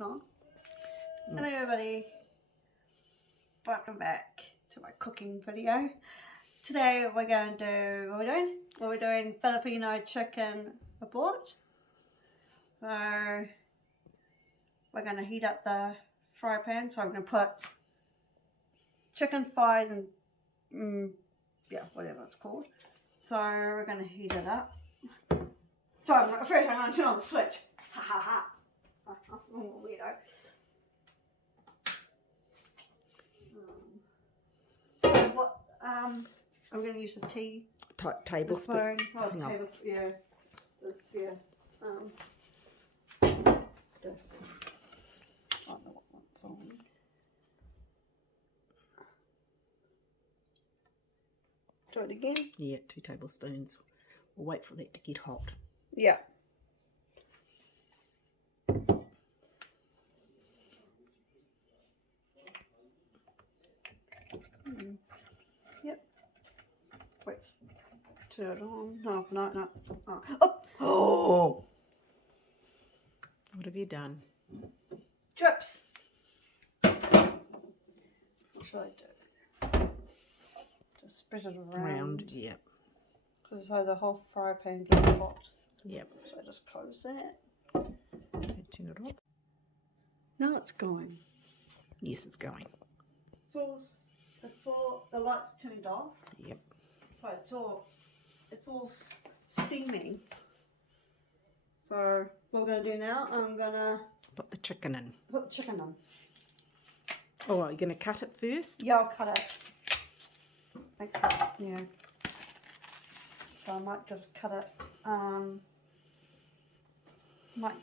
on. Hello everybody, welcome back to my cooking video. Today we're going to do, we're doing Filipino chicken abort. So we're going to heat up the fry pan. So I'm going to put chicken thighs and yeah, whatever it's called. So we're going to heat it up. So first I'm going to turn on the switch. Ha ha ha. I'm a weirdo. So what? I'm going to use the tablespoon. Oh, tablespoon. Yeah. This. Yeah. I don't know what's on. Try it again. Yeah, 2 tablespoons. We'll wait for that to get hot. Yeah. Yep. Wait. Turn it on. No. Oh! What have you done? Drips. What should I do? Just spread it around. Yeah. Because so the whole fry pan gets hot. Yep. So I just close that. Okay, turn it off. Now it's going. Yes, it's going. It's all the lights turned off. Yep. So it's all steaming. So what we're gonna do now, I'm gonna Put the chicken in. put the chicken in. Oh, are you going to cut it first? Yeah, I'll cut it. Like so, yeah. So I might just cut it. Might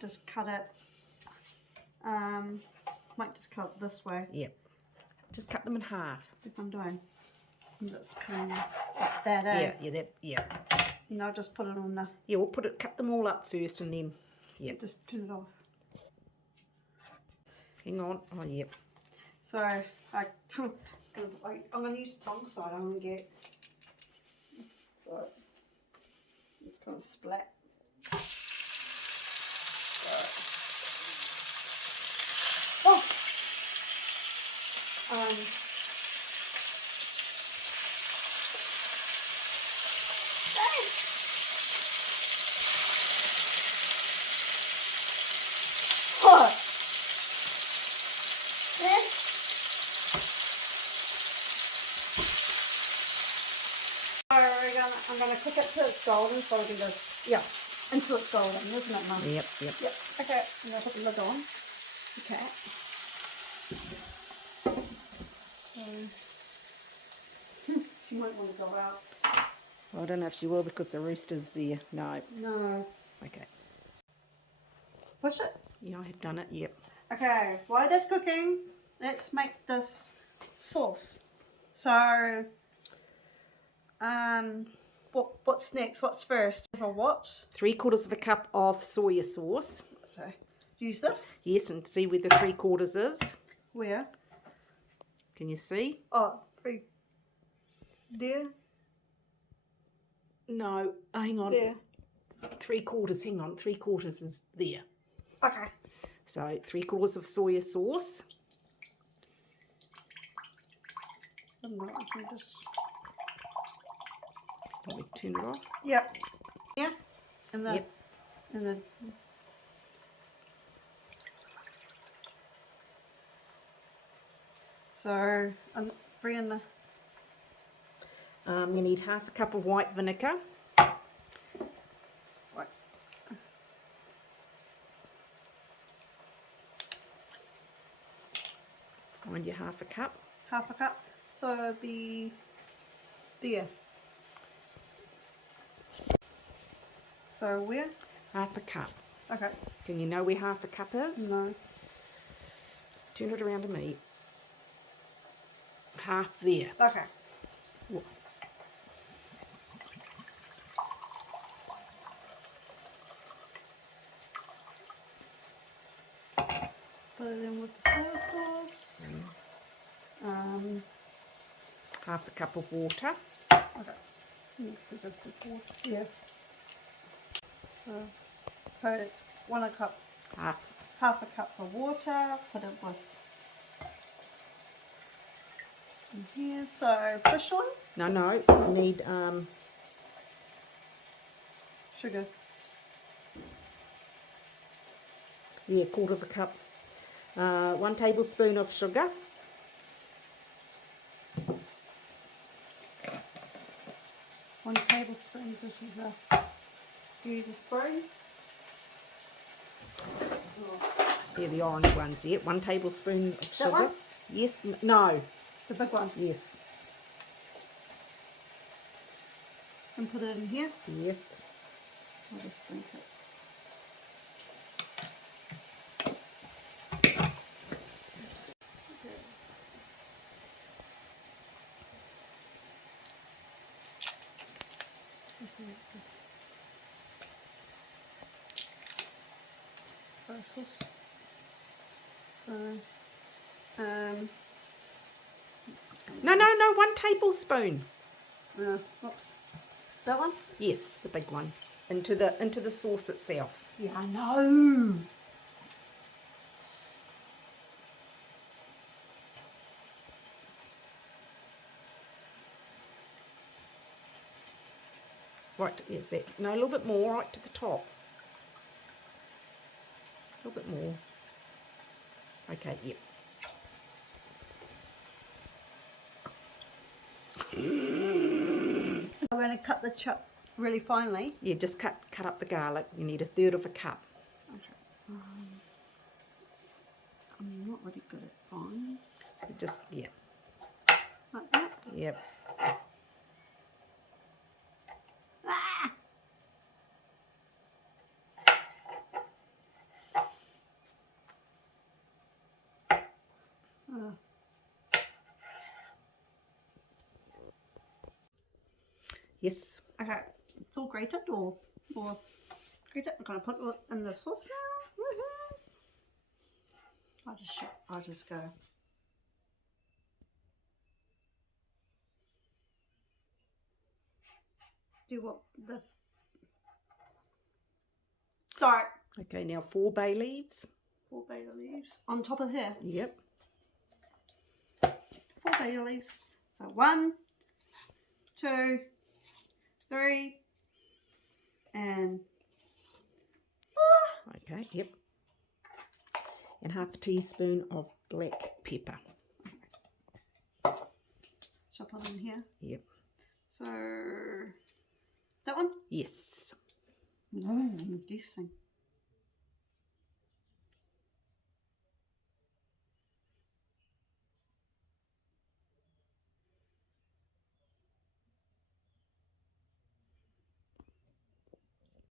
just cut it this way. Yep. Just cut them in half. If I'm doing. I'm just cutting like that, eh? Yeah. And I'll just put it on the. Yeah, we'll cut them all up first and then, yeah. Just turn it off. Hang on. Oh, yep. So I'm going to use the tongs so I don't get. So it's kind of splat. Oh. Hot. I'm going to cook it till it's golden so we can just, yeah, until it's golden, isn't it, Mum? Yep. Yep. Okay, I'm going to put the lid on. Okay. She might want to go out. Well, I don't know if she will because the rooster's there. No. No. Okay. Push it. Yeah, I have done it. Yep. Okay, while that's cooking, let's make this sauce. So, what's next? What's first? So what? 3/4 cup of soya sauce. So, use this. Yes, and see where the 3/4 is. Where? Can you see? Oh, three. There. No, hang on. There. 3/4. Hang on, 3/4 is there. Okay. So 3/4 of soya sauce. I don't know, I can just. Let me turn it off. Yep. Yeah. And then. Yep. And then. So I'm bringing the. You need 1/2 cup of white vinegar. Right. Find your 1/2 cup. 1/2 cup. So it'll be there. So where? 1/2 cup. Okay. Can you know where 1/2 cup is? No. Turn it around to me. Half there. Okay. Whoa. Put it in with the soy sauce. 1/2 cup of water. Okay. Just before. Yeah. So it's 1 cup. Half. half a cup of water, put it with in here. So fish oil, No, I need sugar. yeah, 1/4 cup. 1 tablespoon of sugar. One tablespoon. Use a spoon. Yeah, the orange ones. Yeah, 1 tablespoon of sugar. one? Yes, no, The big one. yes, And put it in here. yes. I'll just drink it. Soy sauce. So, No, 1 tablespoon. whoops. That one? Yes, the big one. Into the sauce itself. Yeah, I know. Right, yes, that. No, a little bit more, right to the top. A little bit more. Okay, yep. I'm going to cut the chop really finely. Yeah, just cut up the garlic. You need 1/3 cup. Okay. I'm not really good at fine. Just, yeah. Like that. Yep. Ah! Yes. Okay, it's all grated or grated. I'm going to put it in the sauce now. I'll just go. Do what the. Sorry. Okay, now 4 bay leaves. 4 bay leaves on top of here. Yep. 4 bay leaves. So 1, 2, 3, and 4. Okay, yep. And 1/2 teaspoon of black pepper. So I'll put it in here. Yep. So that one? Yes. No, I'm guessing.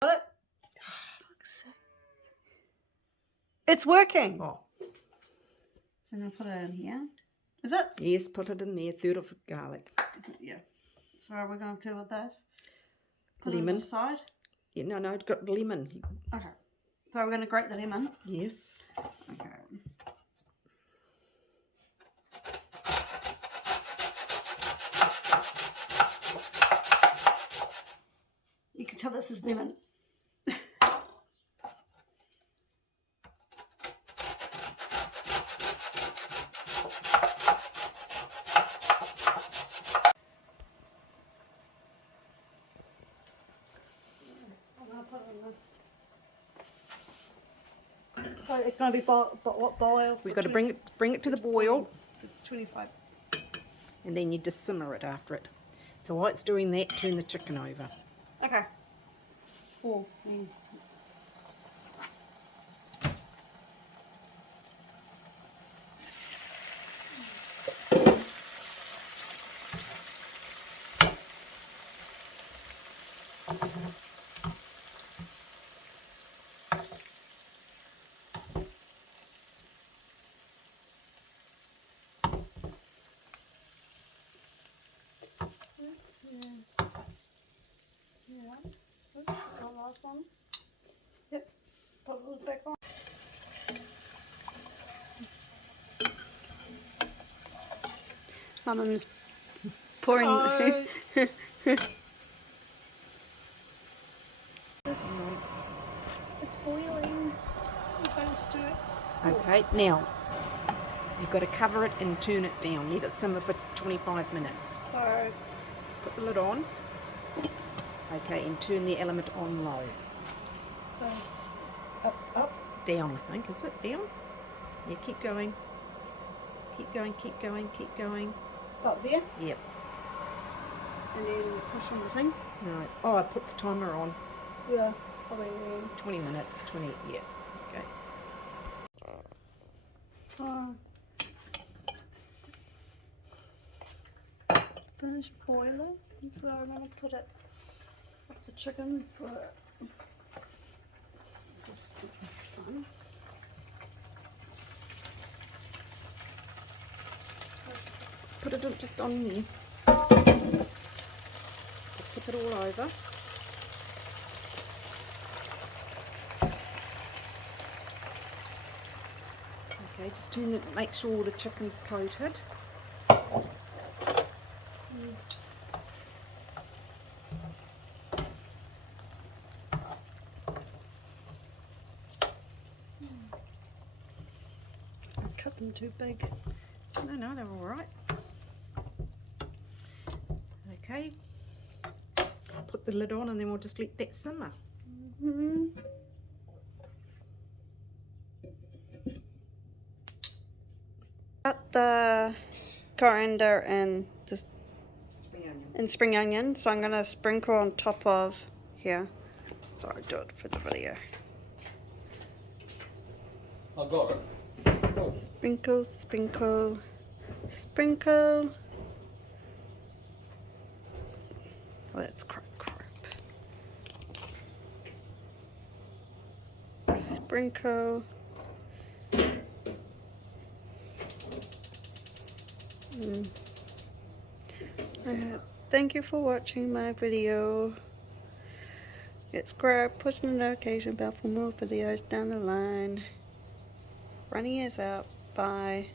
Got it? It's working. Oh. So I'm going to put it in here. Is it? Yes, put it in there. 1/3 of garlic. Yeah. So we're going to do with this. Put Lemon. it on the side. Yeah, no, it's got lemon. Okay. So we're going to grate the lemon. Yes. Okay. You can tell this is lemon. So it's going to be boiled. We've got to bring it to the boil, to 25. and then you just simmer it after it. So while it's doing that, turn the chicken over. Okay. 4. Yeah. Oops, the last one. Yep. Put it back on. My mum's pouring. Oh. It's boiling. I'm going to to it. Okay, now you've got to cover it and turn it down. Let it simmer for 25 minutes. So, Put the lid on. Okay, and turn the element on low. so up. Down, I think. Is it down? Yeah, keep going. Keep going, keep going, keep going. Up there. Yep. And then push on the thing. No. Oh, I put the timer on. Yeah. Probably 20 minutes. 20. Yeah. Okay. Finished boiling. So I'm gonna put it up the chicken. So this is fun. Put it just on there. Just tip it all over. Okay, just turn it, make sure all the chicken's coated. I cut them too big. No, they're all right. Okay. Put the lid on and then we'll just let that simmer. Mm-hmm. Got the coriander and just spring onion, so I'm gonna sprinkle on top of here. So I'll do it for the video. I got it. Oh. Sprinkle, sprinkle, sprinkle. Oh, that's crap. Sprinkle. Thank you for watching my video. Subscribe, push the notification bell for more videos down the line. Running is out. Bye.